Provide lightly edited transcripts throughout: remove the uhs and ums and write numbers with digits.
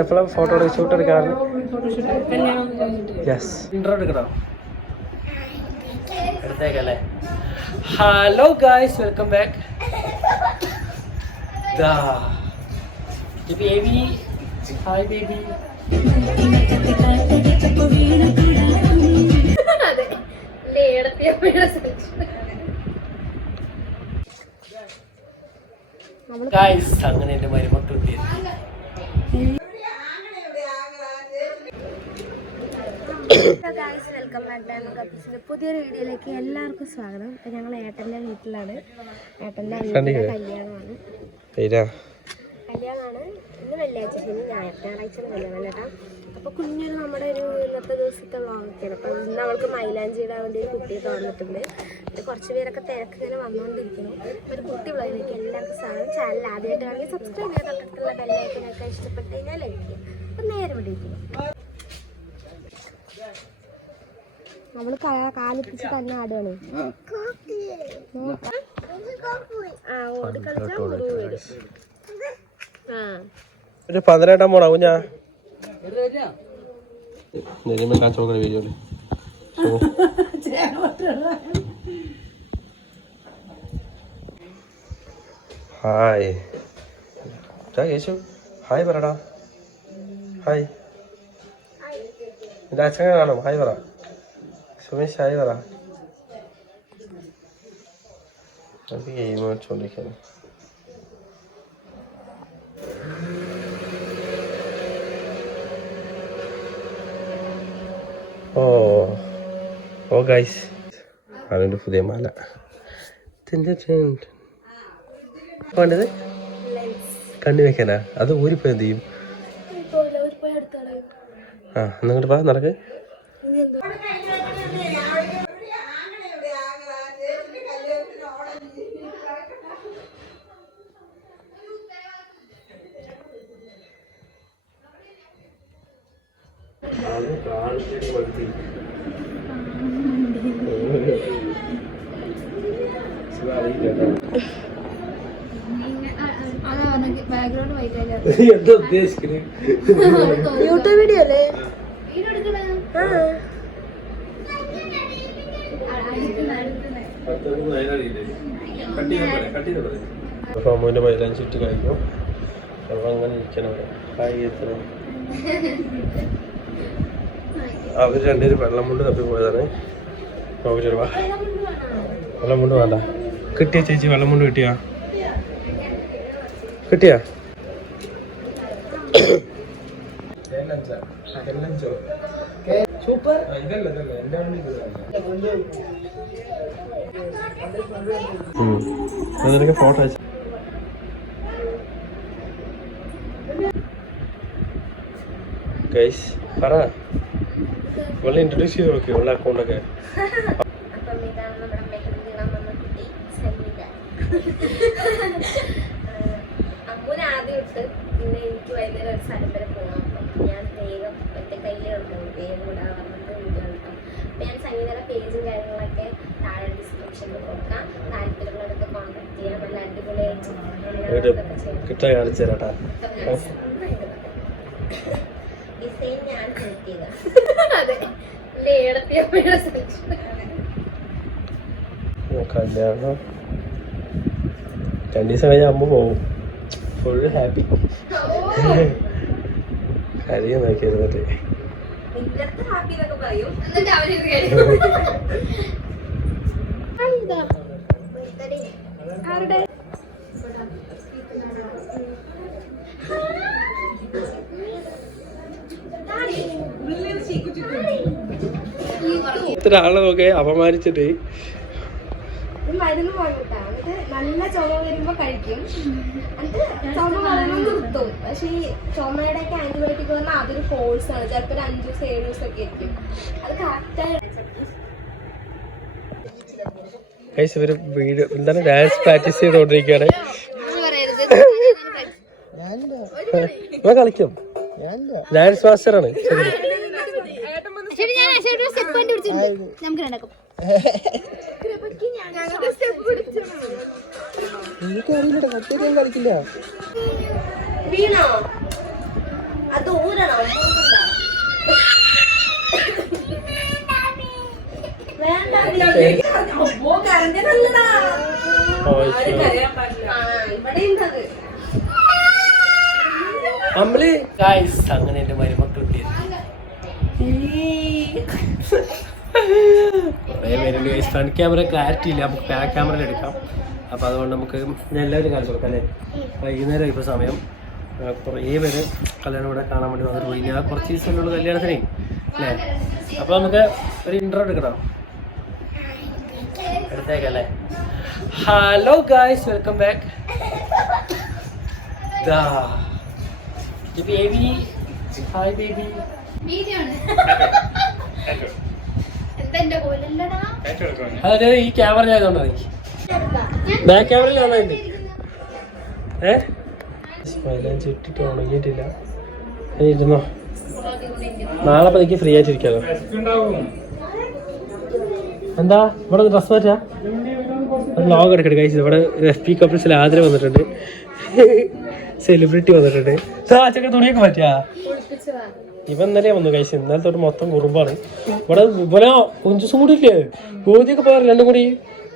എപ്പോഴും photo shoot എടുക്കാറ്. Yes, intro എടുക്കണോ? എടുത്തേക്കല്ലേ. Hello guys, welcome back. Baby, hi baby. Guys, അങ്ങനെ എന്റെ മരുമക്കൾ പുതിയൊരു വീഡിയോയിലേക്ക് എല്ലാവർക്കും സ്വാഗതം. ഇപ്പൊ ഞങ്ങൾ ഏട്ടന്റെ വീട്ടിലാണ്. ഏട്ടന്റെ കല്യാണമാണ്. ഇന്ന് വെള്ളിയാഴ്ച, ശനി ഞായറാഴ്ച കല്യാണം കേട്ടാ. അപ്പൊ കുഞ്ഞൊരു നമ്മുടെ ഒരു ഇന്നത്തെ ദിവസത്തെ വ്ളോഗൊക്കെയാണ്. അപ്പൊ ഇന്ന് അവൾക്ക് മൈലാഞ്ചി ഇടാൻ വേണ്ടി ഒരു കുട്ടിയൊക്കെ വന്നിട്ടുണ്ട്. കുറച്ച് പേരൊക്കെ തിരക്ക് ഇങ്ങനെ വന്നുകൊണ്ടിരിക്കുന്നു. ഒരു കുട്ടി വ്ളോഗിലേക്ക് എല്ലാവർക്കും സ്വാഗതം. ചാനൽ ആദ്യമായിട്ടാണെങ്കിൽ സബ്സ്ക്രൈബ് ചെയ്യാൻ തൊട്ടടുത്തുള്ള ബെല്ലൈക്കനൊക്കെ ഇഷ്ടപ്പെട്ട് കഴിഞ്ഞാൽ ലൈക്ക് ചെയ്യും. അപ്പൊ നേരെ വിടിയിരിക്കുന്നു. നമ്മള് കാലിപ്പിച്ച് തന്നെ ആടുകയാണ്. ഓടി കളിച്ചാൽ മുറിവ് വരും. ഒരു 18 പോണാവും ഞാൻ ഹായ് യേശു ഹായ് പറടാ. ഹായ്, എൻ്റെ അച്ഛനെ കാണും. ഹായ് പറ സുമേഷ്, ഹായ് പറ. നമുക്ക് ഗെയിം വെച്ചോണ്ടിരിക്കുന്നു. ഓ ഗൈസ്, അതിൻ്റെ പുതിയ മാല വേണ്ടത് കണ്ണു വെക്കാനാ? അത് ഊരിപ്പോയി എന്ത് ചെയ്യും? ആ, എന്നിട്ട് വാ, നടക്ക്. എന്താ ഉദ്ദേശിക്കുന്നത്? യൂട്യൂബ് വീഡിയോ അല്ലേ? അമ്മൂൻ്റെ മൈലാഞ്ചി ഇട്ട് കഴിക്കും. അപ്പൊ അങ്ങനെ ഇരിക്കണം. അവർ രണ്ടുപേരും വെള്ളം കൊണ്ട് തപ്പി പോയതാണ്. വെള്ളം കൊണ്ട് വേണ്ട. കിട്ടിയ ചേച്ചി, വെള്ളം കൊണ്ട് കിട്ടിയാ? സൂപ്പർ. ഫോട്ടോ അയച്ചു. ഗൈസ് പറ, വളരെ ഇൻട്രൊഡ്യൂസ് ചെയ്ത് നോക്കി ഉള്ള അക്കൗണ്ടൊക്കെ. അമ്മൂന് ആദ്യം ഇട്ട് പിന്നെ എനിക്ക് വൈകുന്നേരം ഒരു സ്ഥലം വരെ പോകണം. അപ്പം ഞാൻ വേഗം എൻ്റെ കയ്യിൽ കിടക്കണം, വേഗം വിടാൻ പറഞ്ഞിട്ട് വീട്ടിൽ കിട്ടാം. അപ്പം ഞാൻ സംഗീതയുടെ പേജും കാര്യങ്ങളൊക്കെ താഴെ ഡിസ്ക്രിപ്ഷനിൽ കൊടുക്കാം. താല്പര്യമുള്ളവരൊക്കെ കോൺടാക്ട് ചെയ്യാം. നല്ല അടിപൊളിയായിട്ട് കാണിച്ചു തരാട്ടാ. ഡിസൈൻ ഞാൻ സെലക്ട് ചെയ്ത. അതെ, ഏടത്തിയമ്മയുടെ സെലക്ഷൻ. കല്യാണം 2 ദിവസം കഴിഞ്ഞാൽ അമ്മ പോകും. Full happy. കാര്യം നോക്കിയിരുന്നിട്ട് ഇത്ര ആളെ നോക്കെ അപമാനിച്ചിട്ട് മരുന്ന് വാങ്ങിട്ടാ. എന്നിട്ട് നല്ല ചുമ വരുമ്പോ കഴിക്കും. എന്നിട്ട് ചുമ വളരണം നിർത്തും. പക്ഷെ ഈ ചുമയുടെ ഒക്കെ ആന്റിബയോട്ടിക് പറഞ്ഞാൽ അതൊരു കോഴ്സ് ആണ്. ചിലപ്പോ 5 ദിവസം 7 ദിവസം ഒക്കെ ആയിരിക്കും. അത് കറക്റ്റായി വീഡിയോ എന്താണ് ഡാൻസ് പ്രാക്ടീസ് ചെയ്തോണ്ടിരിക്കുകയാണ്. കളിക്കും, ഡാൻസ് മാസ്റ്ററാണ്. എനിക്കറിയില്ല, സത്യം കളിക്കില്ല. വീണോ? അത് ഊരണോ? അമ്പിളി ഗൈസ്, അങ്ങനെ എന്റെ മരുമക്കൾ ഫ്രണ്ട് ക്യാമറ ക്ലാരിറ്റി ഇല്ല, നമുക്ക് ബാക്ക് ക്യാമറയിൽ എടുക്കാം. അപ്പോൾ അതുകൊണ്ട് നമുക്ക് ഞാൻ എല്ലാവരും കാണിച്ചു കൊടുക്കാം അല്ലേ. വൈകുന്നേരം ഇപ്പോൾ സമയം കുറേ പേര് കല്യാണം ഇവിടെ കാണാൻ വേണ്ടി വന്നിട്ട് പോയി. ഞാൻ കുറച്ച് ദിവസമുള്ള കല്യാണത്തിനേ അല്ലേ. അപ്പോൾ നമുക്ക് ഒരു ഇൻട്രോ എടുക്കണം, എടുത്തേക്കല്ലേ. Hello guys, welcome back. Baby, hi baby. അതെ, ഈ ക്യാമറ ആയതുകൊണ്ടാണ് എനിക്ക് ബാക്ക് ക്യാമറയിൽ കാണാനുണ്ട്. മൈലാഞ്ചി ഇട്ടിട്ട് ഉണങ്ങിയിട്ടില്ല. ഇരുന്നോ, നാളെ പതിക്ക് ഫ്രീ ആയിട്ടിരിക്കാലോ. എന്താ ഇവിടെ ഡ്രസ് മാറ്റാ? ലോഗ് എടുക്കട്ടെ കഴിച്ചത്. ഇവിടെ FP കപ്പിൾസിൽ ആദരം വന്നിട്ടുണ്ട്, സെലിബ്രിറ്റി വന്നിട്ടുണ്ട്. ചാച്ചൊക്കെ തുണിയൊക്കെ മാറ്റിയാ? ഇവ ഇന്നലെ വന്നു കഴിച്ചു. ഇന്നലെ തൊട്ട് മൊത്തം കുറുമ്പാണ് ഇവിടെ. ഇവിടെ കുഞ്ചുസും കൂടി ഇല്ലേ, ഗോതിയൊക്കെ പോയാൽ രണ്ടും കൂടി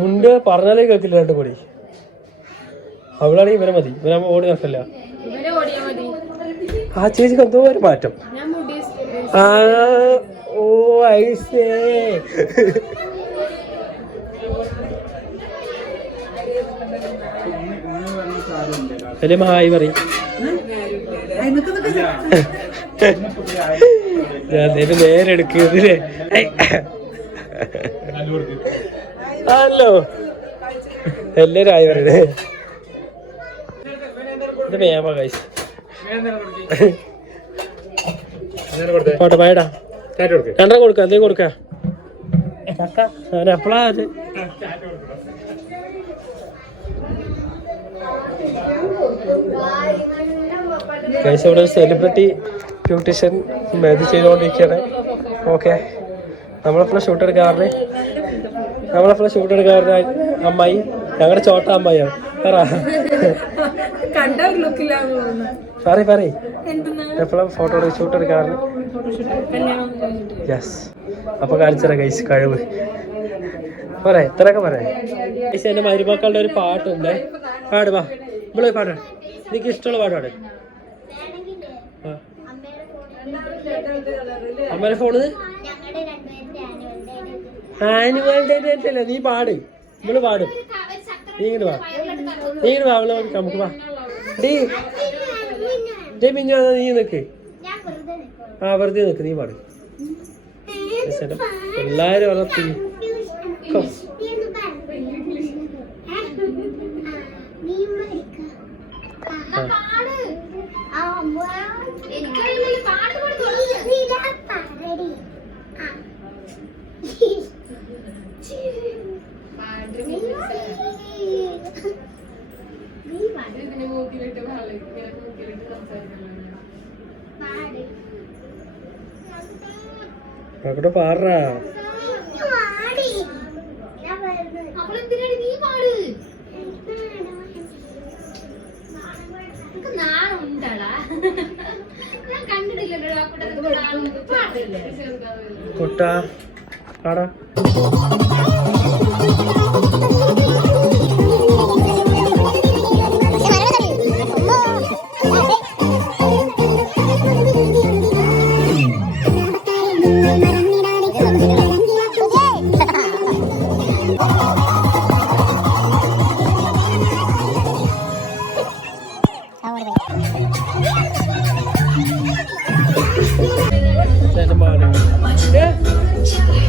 മുണ്ട് പറഞ്ഞാലേ കേൾക്കില്ല. രണ്ടും കൂടി അവളാണെങ്കിൽ ഇവരെ മതി, ഇവരാകുമ്പോൾ ഓടി നടക്കില്ല. ആ ചേച്ചിക്ക് എന്തോ ഒരു മാറ്റം. ഓ ഐസേ, അല്ലേ ഹായ് പറയും. ഞാൻ നേരെ എടുക്കുന്നേ. ഹലോ, എല്ലാരും ആയി പറയണേ. ഇത് വേമ കഴിച്ചു പോട്ടെ. പായടാ, രണ്ടര കൊടുക്ക, എന്തേ കൊടുക്ക. എപ്പോഴാ അത് ഗൈസ്? ഇവിടെ ഒരു സെലിബ്രിറ്റി ബ്യൂട്ടീഷ്യൻ ഇത് ചെയ്തുകൊണ്ടിരിക്കുകയാണ്. ഓക്കെ, നമ്മളെപ്പോഴും ഷൂട്ട് എടുക്കാറുണ്ട്. അമ്മായി, ഞങ്ങളുടെ ചോട്ട അമ്മായിയാണ്. പറ എപ്പോഴും ഫോട്ടോ ഷൂട്ട് എടുക്കാറുണ്ട്. യെസ്, അപ്പൊ കാണിച്ചരാ ഗൈസ് കഴിവ്. പറയാ ഇത്രയൊക്കെ പറയാം ഗൈസ്. എന്റെ മരുമക്കളുടെ ഒരു പാട്ടുണ്ട്, പാട് വാ. ഇവിടെ പാടാ, എനിക്ക് ഇഷ്ടമുള്ള പാടാണ്. അമ്മേടെ ഫോണ് ആനുവൽ ഡേ അല്ലേ? നീ പാട്, നമ്മള് പാടും. നീ ഇങ്ങോട്ട് വാ, അവളെ നമുക്ക് വാ. മിഞ്ഞ നീ നിക്ക്, വെറുതെ നിക്ക്, നീ പാട്. എല്ലാരും വളർത്തി അവിടെ പാടാ. കുട്ടാ പാടാ.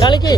കളിക്ക്